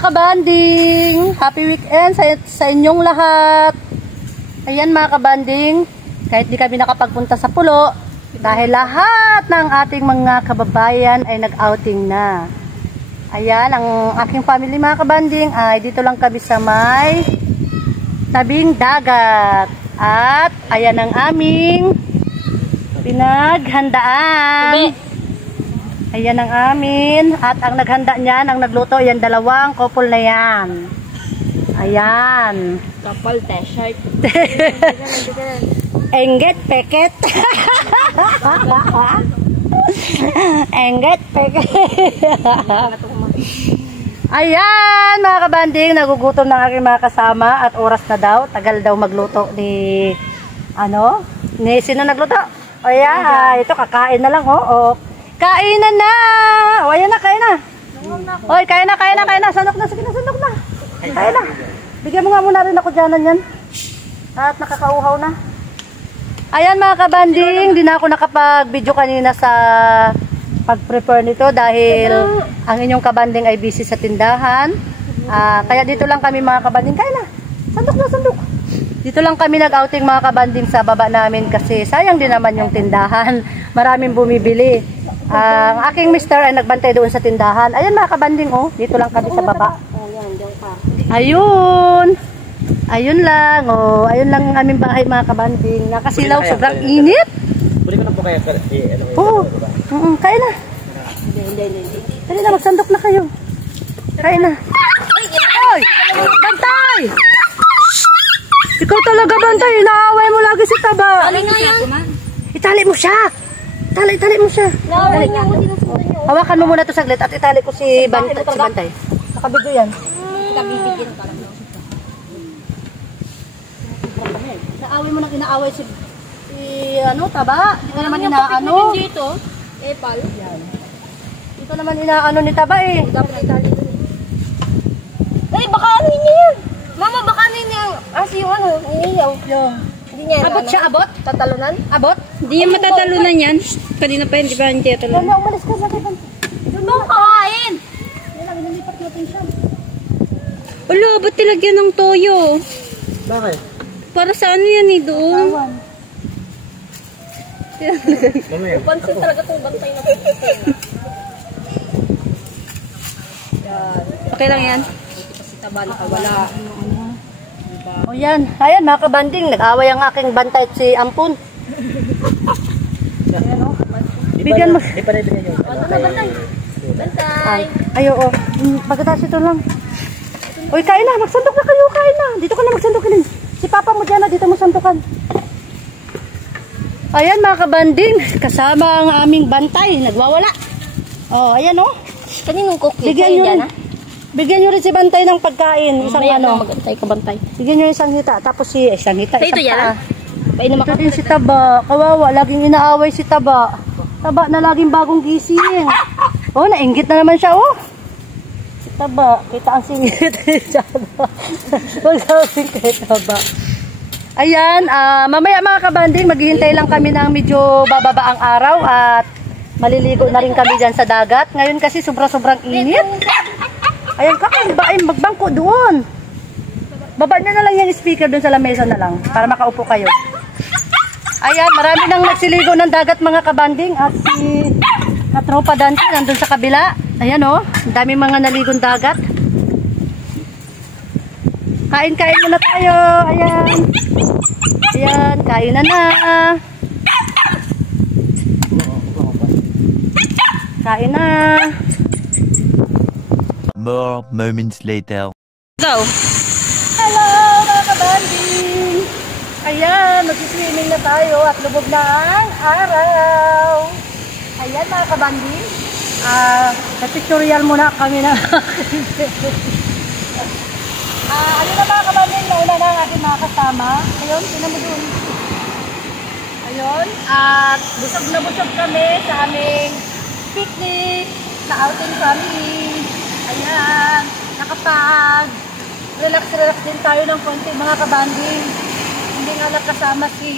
Kabanding, happy weekend sa inyong lahat. Ayan mga kabanding, kahit di kami nakapagpunta sa pulo dahil lahat ng ating mga kababayan ay nag-outing na. Ayan, ang aking family mga kabanding ay dito lang kami sa may tabing dagat. At ayan ang aming pinaghandaan. Ayan ang amin. At ang naghanda niyan, ang nagluto, yan dalawang couple na yan. Ayan. Couple t-shirt. Engget peket. Engget peket. Ayan mga kabanding, nagugutom ng aking mga kasama at oras na daw. Tagal daw magluto ni sino nagluto? O yan, ito kakain na lang oh. Kainan na! O, ayan na, kain na. Oy, kain na. Sandok na, sige na, sandok na. Kain na. Bigyan mo nga muna rin ako dyanan yan. At nakakauhaw na. Ayan mga kabanding, di na ako nakapag-video kanina sa pag-prepare nito dahil ang inyong kabanding ay busy sa tindahan. Kaya dito lang kami mga kabanding, kain na. Sandok na, sandok. Dito lang kami nag-outing mga kabanding sa baba namin kasi sayang din naman yung tindahan. Maraming bumibili. Ang aking mister ay nagbantay doon sa tindahan. Ayan mga kabanding oh, dito lang kami sa baba. Ayun. Ayun lang oh, ayun lang ang aming bahay mga kabanding. Nakasilaw, sobrang init. Pwede ko na po kaya oo. Kain na. Dali na, magsandok na kayo. Kain na. Oy! Bantay! Ikaw talaga bantay, inaaway mo lagi si Taba. Itali mo siya. Itali mo siya. Hawakan mo muna to saglit at itali ko si Bantay. Nakabidyo yan. Kabibigyan ka lang. Naaway mo nang inaaway si Taba. Dito naman inaano. Dito, epal. Dito naman inaano ni Taba eh. Ay, baka ano niya yan? Mama, baka ano niya? Yung iniyaw. Abot siya, abot? Tatalunan? Abot? Hindi yung matatalunan yan. Kanina pa hindi ba hindi tatalunan? Wala, umalis ka sa akin. Doon mo kain! Yan lang, inalipat natin siya. Wala, ba't tilagyan ng toyo? Bakit? Para sa ano yan eh, doon? Mamaya. Pansin talaga itong bantay na pinipin. Okay lang yan. Kasi taba nakawala. O yan, ayan mga kabanding, nag-away ang aking bantay at si Ampun. Ayan o. Bigyan mo. Di pa rin yun. Bantay! Ay, oo. Pagkatapos ito lang. Uy, kain na. Magsandok na kayo. Kain na. Dito ka na magsandokin. Si Papa mo dyan na. Dito mo sandokan. Ayan mga kabanding. Kasama ang aming bantay. Nagwawala. Oh, ayan o. Kaninong cookie? Bigyan nyo rin. Bigyan nyo rin si bantay ng pagkain. Isang Magantay ka bantay. Bigyan nyo isang hita. Tapos isang hita. Ito yan. Pain naman kasi si Taba. Kawawa. Laging inaaway si Taba. Taba na laging bagong gising. Oh, nainggit na naman siya oh. Taba, kita ang singit ni Taba. Magsasing kay Taba. Ayan, mamaya mga kabanding, maghihintay lang kami ng medyo bababa ang araw at maliligo na rin kami dyan sa dagat. Ngayon kasi sobrang init. Ayan ka, magbangko doon. Baba nyo na lang yung speaker doon sa lamesa na lang para makaupo kayo. Ayan, marami nang nagsiligo ng dagat mga kabanding at si Katropa Dante nandun sa kabila. Ayan o, ang dami mga naligong dagat. Kain-kain muna tayo. Ayan. Ayan, kain na na. Kain na. More moments later. Go! Hello mga kabanding. Ayan, magsiswimming na tayo at lubog na ang araw. Ayan mga kabanding. Sa pictorial muna kami na. Ano na mga kabanding, nauna na ang aking mga kasama. Ayun, tinan mo dun. Ayun, at busog na busog kami sa aming picnic, sa outing family. Ayan, nakapag-relax din tayo ng konti mga kabanding. Hindi nga nakasama si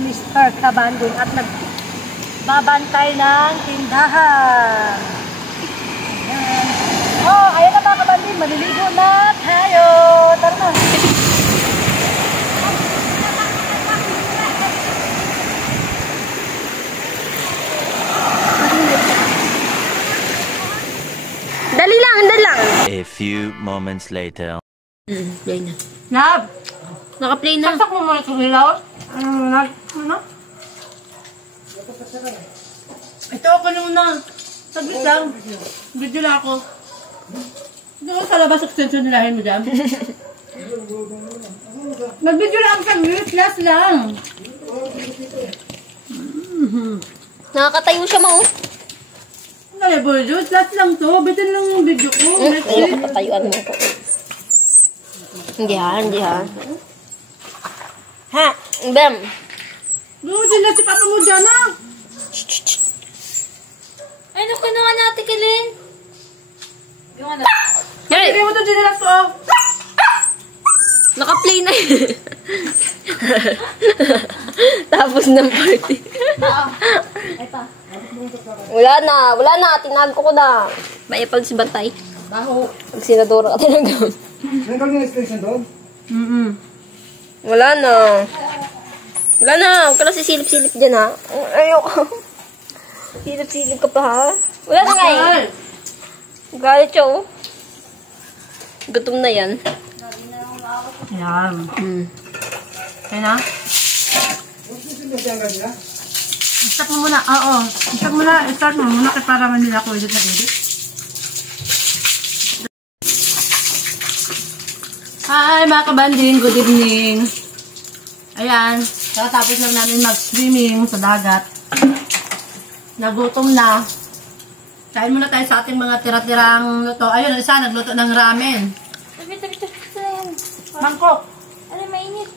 Mr. Kabanding at nagbabantay ng tindahan. Ayan. Oh, ayan na mga kabanding, maliligo na tayo. Tara na. Dali lang, dali lang. A few moments later. Play na. Nab, Naka-play na. saksak mo muna itong ilaw. Ano? Ito ako muna. Saglit lang. Video lang ako. Doon sa labas, extension nilahin mo dyan. Mag-video lang ako saglit. Last lang. Nakakatayo siya, Mau. Ano ba yun? Last lang to. Bitin lang yung video ko. Ayoko, patayuan mo ko. Hindi ha, hindi ha. Ha, Bem. Doon, dyan na si Papa mo dyan ah. Ay, naku, kinuha natin, Kilin. Hindi mo to dyan na to. Naka-play na yun. Tapos ng party. Wala na. Tinago ko na. May pag si Bantay. Baho. Pag sinadura ka talaga. Nandang yung extension doon? Wala na. Huwag ka lang sisilip-silip dyan, ha? Ayoko. Silip-silip ka pa, ha? Wala na nga eh. Galit siya, oh. Gutom na yan. Yan. Kaya na? Start mo muna. Oo. Start mo muna kaya para man nila ako edit na edit. Hi mga kabanding. Good evening. Ayan. Kakatapos lang namin mag-swimming sa dagat. Nagutom na. Kain muna tayo sa ating mga tira-tirang luto. Ayun, isa nagluto ng ramen. Tabi. Mangkok. Ano, mainit.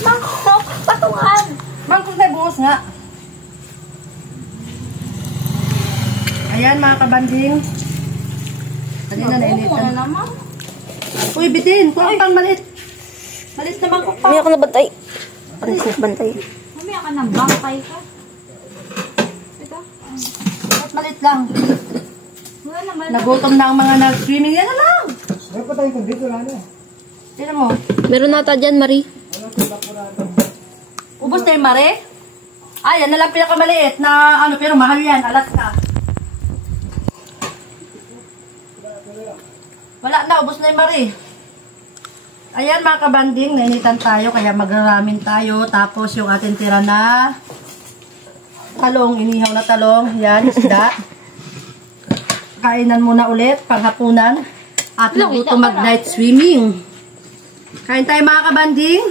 Mangkok. Patungan. Mangkok na buhos nga. Ayan mga kabanding. Kanina nainitan. naman. Uy, bitin. Kung ang pang malit. Malit na mangkok pa. Mamaya ka na bantay. Alis na bantay. Mamaya ka ng bangkay ka. At malit lang. Wala naman. Nagutom na ang mga nag-swimming. Yan na lang. Meron pa tayong kundi, wala na. Tignan mo. Meron nata dyan, Marie. Ubus na yung mare. Ay, yan na lang pinakamaliit na ano, pero mahal yan. Alaska. Wala na, ubus na yung mare. Ayan mga kabanding, nainitan tayo kaya magramin tayo. Tapos yung ating tira na talong, inihaw na talong. Yan, isda. Kainan muna ulit, panghapunan. At naguto mag-night swimming. Kain tayo mga kabanding.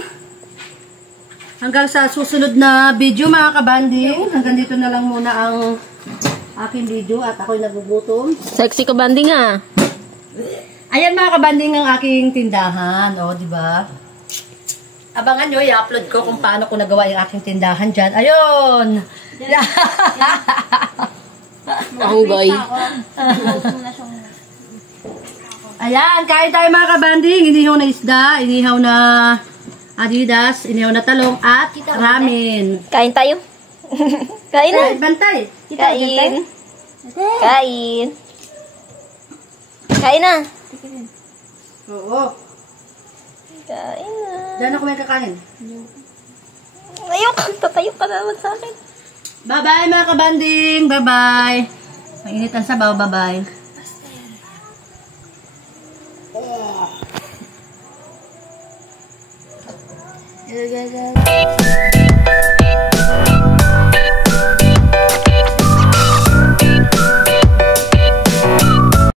Hanggang sa susunod na video mga kabanding. Hanggang dito na lang muna ang aking video at ako'y nagugutom. Sexy ka banding, ha? Ayan mga kabanding ang aking tindahan. O, di ba? Abangan nyo, i-upload ko kung paano ko nagawa yung aking tindahan dyan. Ayun! Ang guy. Ayan, kain tayo mga kabanding. Inihaw na isda, inihaw na Adidas, inihaw na talong at ramen. Kain tayo. Kain na. Bantay. Kain. Kain. Kain na. Oo. Kain na. Diyan ako may kakain. Ayok, tatayo ka naman sa akin. Bye-bye mga kabanding. Bye-bye. Mainit ang sabaw. Bye-bye. Gaga.